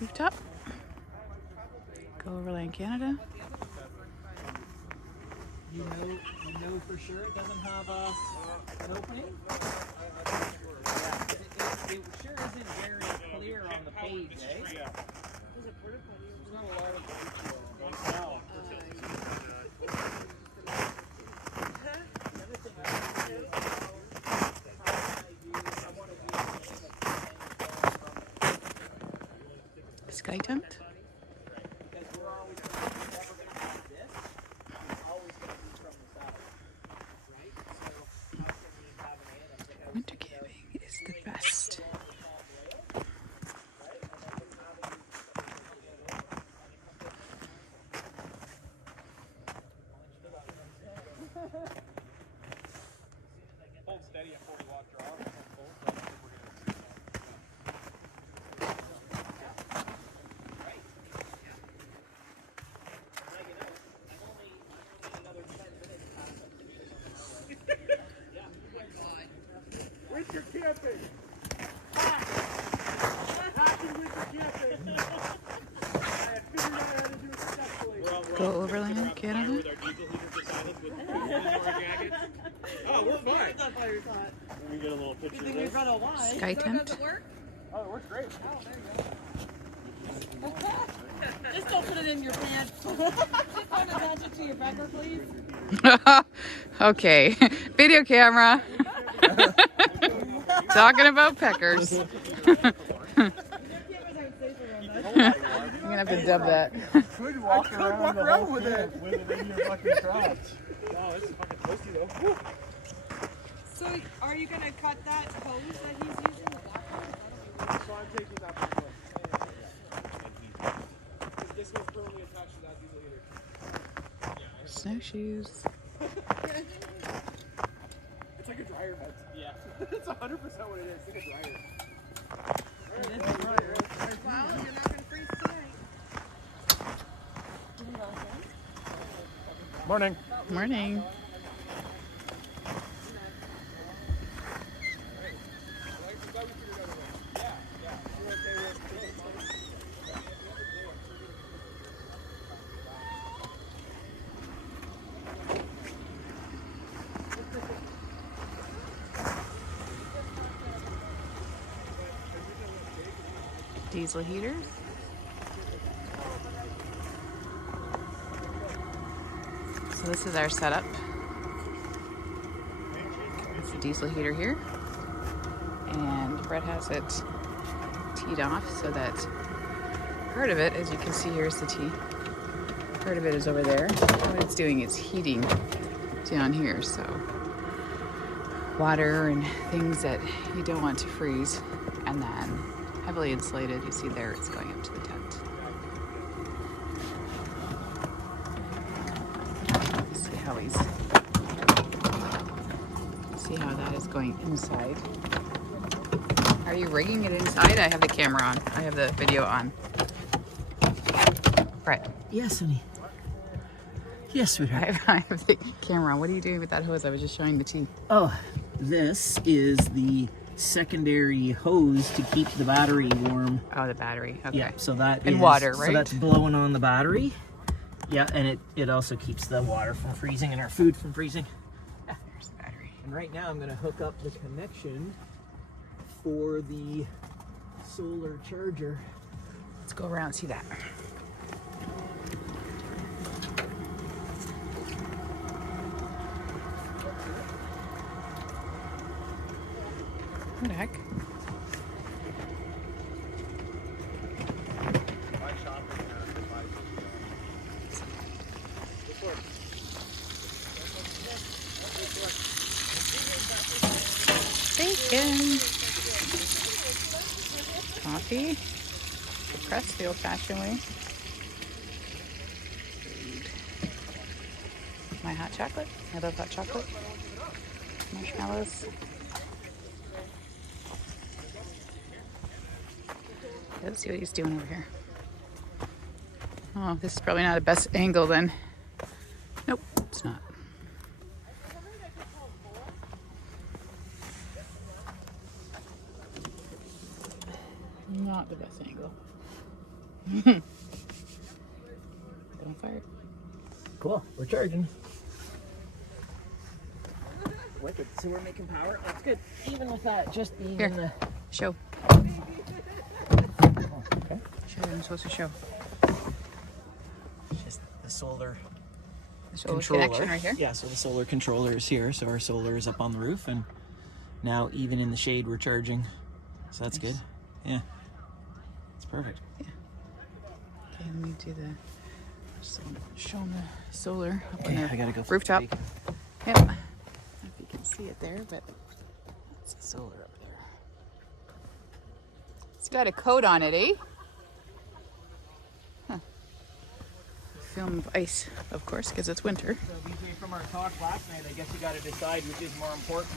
Rooftop. Go Overland Canada. You know for sure it doesn't have an opening? Yeah, it sure isn't very clear on the page, eh? There's not a lot of detail. Sky tent. Winter camping is the best. Hold steady at 40 watt draw. Winter camping! Hacking winter camping! I had figured out how to do it successfully. Go Overland Canada. With our diesel heater beside us with our jackets. Oh, we're fine. That fire's hot. We get a little picture You of think we've this. run a why? Sky So tent. does it work? Oh, it works great. Oh, there you go. Just don't put it in your pants. Just don't attach it to your backer, please. Okay, video camera. Talking about peckers. You're gonna have to dub that. Could walk around with it. With it in your fucking crotch. Oh, this is fucking toasty though. Woo. So, are you gonna cut that hose that he's using? The black one? So I'm taking that back one. This one's firmly attached to that diesel heater. Snowshoes. It's like a dryer head. Yeah. It's 100% what it is. It's like a dryer. Well, you're not gonna freeze tonight. Morning. Morning. Diesel heaters. So this is our setup. It's a diesel heater here. And Brett has it teed off so that part of it, as you can see here, is the tee. Part of it is over there. What it's doing is heating down here, so water and things that you don't want to freeze, and then heavily insulated. You see there, it's going up to the tent. See how that is going inside. Are you rigging it inside? I have the camera on. I have the video on. Brett. Yes, honey. Yes, sweetheart. I have the camera on. What are you doing with that hose? I was just showing the tee. Oh, this is the secondary hose to keep the battery warm. Oh, the battery. Okay. Yeah, so that And is, water, So right? that's blowing on the battery. Yeah, and it also keeps the water from freezing and our food from freezing. There's the battery. And right now I'm going to hook up the connection for the solar charger. Let's go around and see that. What the heck? Bacon. Coffee. Press the old-fashioned way. My hot chocolate. I love hot chocolate. Marshmallows. Let's see what he's doing over here. Oh, this is probably not the best angle then. Nope, it's not. Not the best angle. Don't fire. Cool. We're charging. Wicked. So we're making power. That's good. Even with that, just being Here. in the. Show. Okay. Show what I'm supposed to show. Just the solar The solar controller. connection right here. Yeah, so the solar controller is here. So our solar is up on the roof, and now even in the shade we're charging. So that's Nice. good. Yeah. It's perfect. Okay, let me do the. Just show them the solar up on Okay, the I gotta go for rooftop. bacon. Yep. I don't know if you can see it there, but It's the solar up there. it's got a coat on it, eh? Huh. Film of ice, of course, because it's winter. So BJ, from our talk last night, I guess you got to decide which is more important.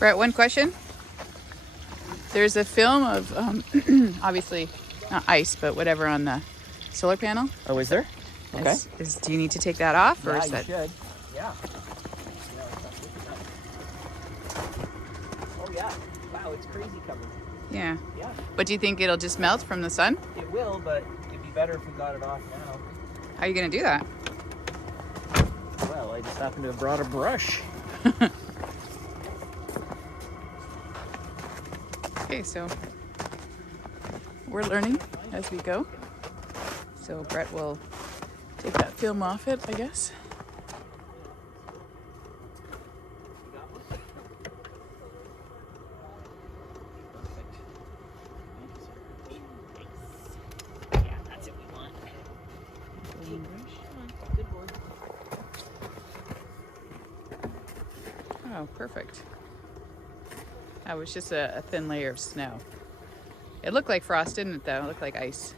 Brett, one question. There's a film of, obviously, not ice, but whatever on the solar panel. Oh, is there? Okay. Do you need to take that off, or Yeah, is you that? should. Yeah. Oh yeah. Wow, it's crazy covered. Yeah. Yeah, But do you think it'll just melt from the sun? it will, but it'd be better if we got it off now. How are you gonna do that? Well, I just happen to have brought a brush. Okay, so we're learning as we go. So Brett will take that film off it, I guess. Yeah, that's what we want. Good boy. Oh, perfect. That was just a thin layer of snow. It looked like frost, didn't it, though? It looked like ice.